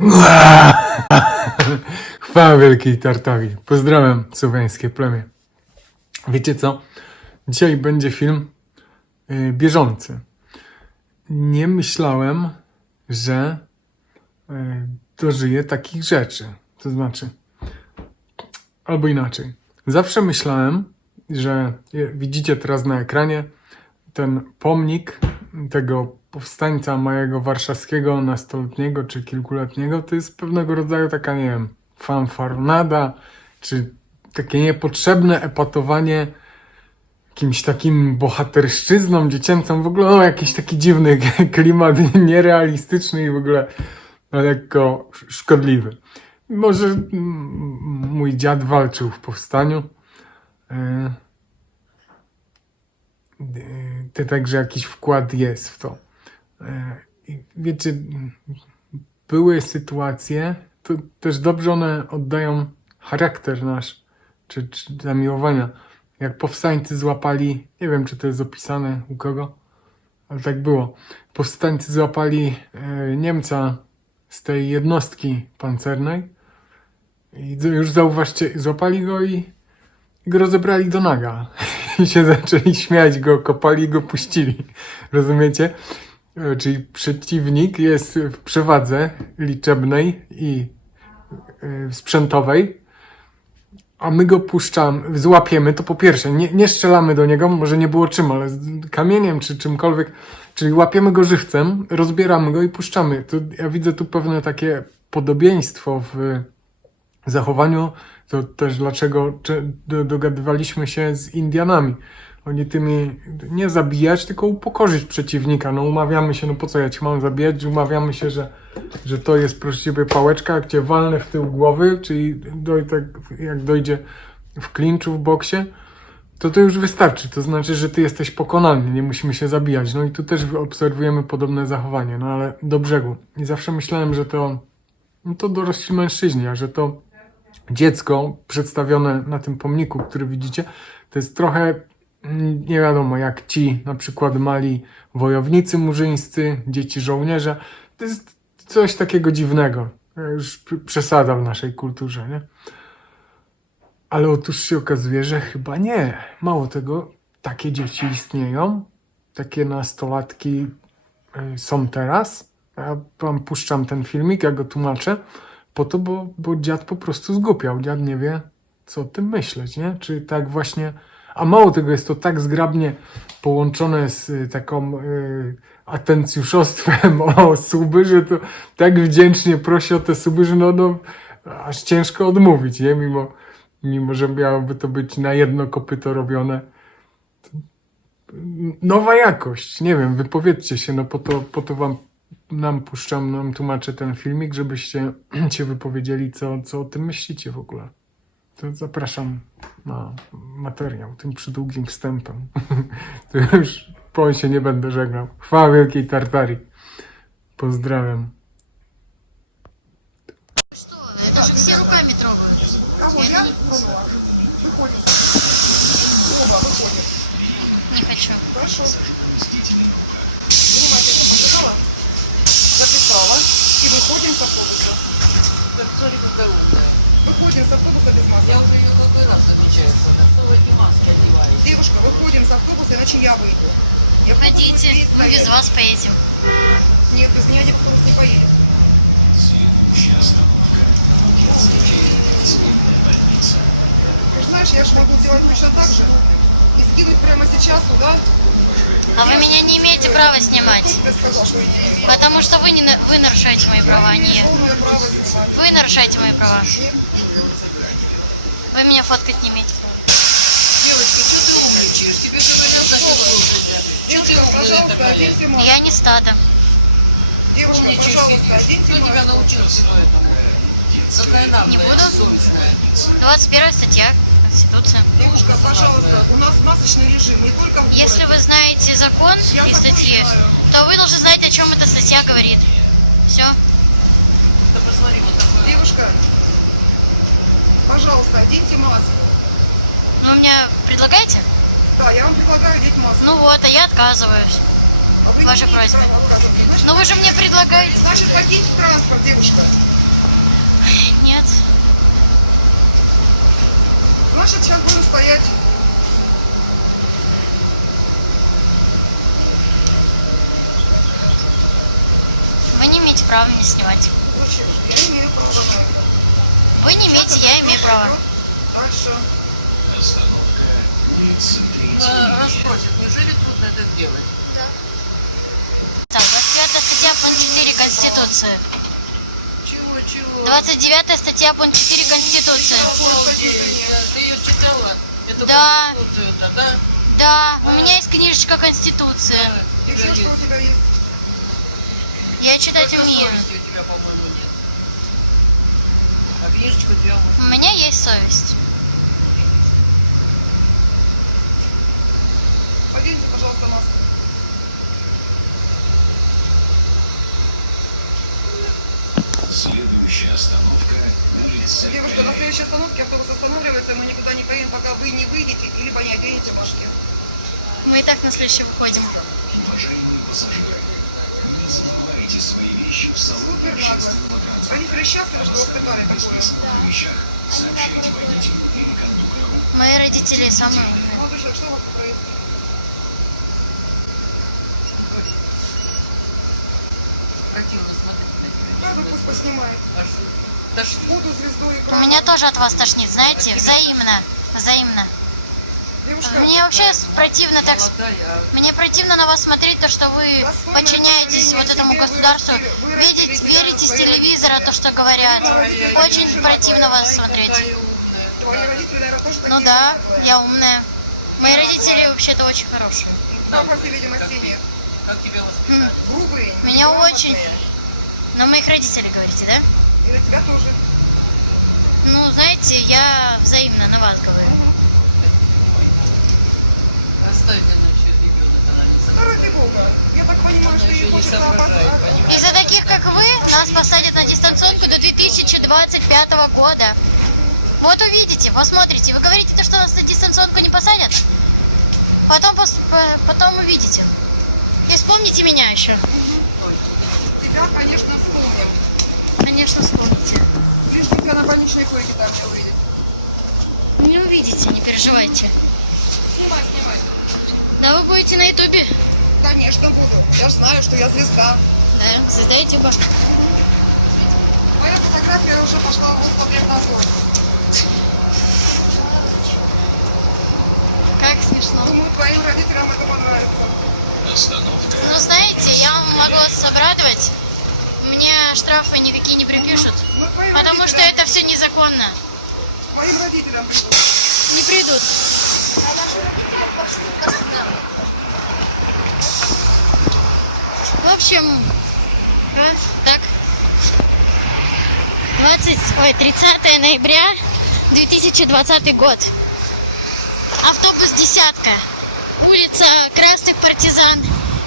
Chwała Wielkiej Tartarii. Pozdrawiam słowiańskie plemię. Wiecie co? Dzisiaj będzie film y, bieżący. Nie myślałem, że y, dożyję takich rzeczy. To znaczy, albo inaczej. Zawsze myślałem, że je- widzicie teraz na ekranie ten pomnik tego powstańca mojego warszawskiego nastoletniego czy kilkuletniego, to jest pewnego rodzaju taka, nie wiem, fanfarnada, czy takie niepotrzebne epatowanie jakimś takim bohaterszczyzną dziecięcą, w ogóle no, jakiś taki dziwny klimat, nierealistyczny i w ogóle lekko sz- szkodliwy. Może mój dziad walczył w powstaniu. To także jakiś wkład jest w to. E, Wiecie, były sytuacje, to też dobrze one oddają charakter nasz, czy, czy zamiłowania. Jak powstańcy złapali, nie wiem czy to jest opisane u kogo, ale tak było. Powstańcy złapali e, Niemca z tej jednostki pancernej i już zauważcie, złapali go i, i go rozebrali do naga. I się zaczęli śmiać go, kopali go puścili. Rozumiecie? E, Czyli przeciwnik jest w przewadze liczebnej i e, sprzętowej, a my go puszczamy, złapiemy, to po pierwsze, nie, nie strzelamy do niego, może nie było czym, ale kamieniem czy czymkolwiek, czyli łapiemy go żywcem, rozbieramy go i puszczamy. To ja widzę tu pewne takie podobieństwo w zachowaniu, to też dlaczego cze- do- dogadywaliśmy się z Indianami. Oni tymi nie zabijać, tylko upokorzyć przeciwnika. No umawiamy się, no po co ja cię mam zabijać? Umawiamy się, że, że to jest proszę ciebie pałeczka, cię walnę w tył głowy, czyli doj, tak, jak dojdzie w klinczu w boksie, to to już wystarczy. To znaczy, że ty jesteś pokonany, nie musimy się zabijać. No i tu też obserwujemy podobne zachowanie, no ale do brzegu. I zawsze myślałem, że to, no to dorośli mężczyźni, a że to dziecko przedstawione na tym pomniku, który widzicie, to jest trochę mm, nie wiadomo, jak ci na przykład mali wojownicy murzyńscy, dzieci żołnierza. To jest coś takiego dziwnego. Już przesada w naszej kulturze, nie? Ale otóż się okazuje, że chyba nie. Mało tego, takie dzieci istnieją, takie nastolatki y, są teraz. Ja wam puszczam ten filmik, ja go tłumaczę, po to, bo, bo dziad po prostu zgłupiał. Dziad nie wie, co o tym myśleć, nie? Czy tak właśnie... A mało tego, jest to tak zgrabnie połączone z y, taką y, atencjuszostwem o suby, że to tak wdzięcznie prosi o te suby, że no, no aż ciężko odmówić, nie? Mimo, mimo, że miałoby to być na jedno kopyto robione. Nowa jakość, nie wiem, wypowiedzcie się, no po to, po to wam nam puszczam, nam tłumaczę ten filmik, żebyście się wypowiedzieli, co, co o tym myślicie w ogóle. To zapraszam na materiał tym przydługim wstępem. to już po się nie będę żegnał. Chwała Wielkiej Tartarii. Pozdrawiam. Что? Это же все руками трогают. Кого я? Пробовала. Выходит. Оба выходит. Не хочу. Хорошо. Выходим с автобуса. Какая умная. Выходим с автобуса без маски. Я уже ее какой раз замечаю, что вы эти маски одеваете. Девушка, выходим с автобуса, иначе я выйду. Я буду Ходите, здесь мы без вас поедем. Нет, без меня никто не поедет. Ты же знаешь, я же могу делать точно так же. И скинуть прямо сейчас туда. А вы меня не имеете права снимать. Потому что вы, не, вы нарушаете мои права, а не. Вы нарушаете мои права. Вы меня фоткать не имеете права. Девочка, что ты умничаешь? Тебе говорят. Что ты. Я не стадо. Девушка, пожалуйста, оденьте Кто тебя научил всему этому? Какая нам, Не буду. совестная. 21 статья Конституции. Девушка, пожалуйста, у нас масочный режим, не только в Если вы знаете закон Я и статьи, знаю. то вы должны знать, о чем эта статья говорит. Все. Да посмотри, вот такое. Девушка, пожалуйста, оденьте маску. Ну, вы мне предлагаете? Да, я вам предлагаю одеть маску. Ну вот, а я отказываюсь. А вы ваша просьба. Но вы же мне предлагаете. Значит, покиньте транспорт, девушка. Значит, сейчас буду стоять. Вы не имеете права меня снимать. Зачем? Я имею право. да. Вы не имеете, я имею право. Дальше. Раз просят, неужели трудно это сделать? Так, 29 статья, пункт 4 Конституции. Чего, чего? 29 статья, пункт 4 Конституции. Читала? Эту Да. Конституцию-то, да? Да, у меня есть книжечка Конституции. Да, Еще что у тебя есть? Я читать Только умею. у тебя, по-моему, нет. А книжечка у тебя. У меня есть совесть. Оденьте, пожалуйста, маску. Следующая остановка Девушка, на следующей остановке автобус останавливается, мы никуда не поедем, пока вы не выйдете или по не оденете маски. Мы и так на следующий выходим. Уважаемые пассажиры, не забывайте свои вещи в салоне Супер нагло. общественного транспорта. Они были счастливы, что При такое. вещах сообщайте водителю или кондуктору. Мои родители самые умные. Молодой человек, что у вас происходит? Противно смотреть на тебя. Сразу пусть поснимает. Буду звездой У экрана. меня тоже от вас тошнит, знаете, взаимно. Взаимно. Девушка, Мне вообще противно так... Молодая, а Мне противно на вас смотреть, то, что вы подчиняетесь вот этому государству, вырастили- вырастили видеть, верите с телевизора, то, что говорят. Очень противно вас смотреть. такая умная. твои родители, наверное, тоже такие Ну да, я умная. Мои родители вообще-то очень хорошие. Ну, по всей видимости, нет. Как тебя воспитали? Грубые. Меня очень- На моих родителей говорите, да? И на тебя тоже. Ну, знаете, я взаимно на вас говорю. Ради бога. Я так понимаю, что ей хочется соображает, опас- понимаешь? Из-за таких, как вы, нас посадят на дистанционку до 2025 года. Вот увидите, посмотрите. Вы говорите, то, что нас на дистанционку не посадят? Потом, пос- по- потом увидите. И вспомните меня еще. Тебя, конечно, вспомним. Конечно. Лишь тебя на больничной койке так не увидит. Не увидите, не переживайте. Снимай, снимай. Да, вы будете на ютубе? Конечно, буду. Я же знаю, что я звезда. Да, звезда ютуба. Моя фотография уже пошла в Роспотребнадзор. Как смешно. Думаю, твоим родителям это понравится. Остановка Ну, знаете, я вам могу. Мне штрафы никакие не припишут. Ну, Потому что это все незаконно. Моим родителям придут. Не придут. В общем, да, так. 20, ой, 30 ноября 2020 год. Автобус «Десятка». Улица Красных Партизан.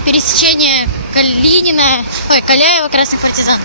Пересечение Калинина, ой, Каляева, Красных Партизан.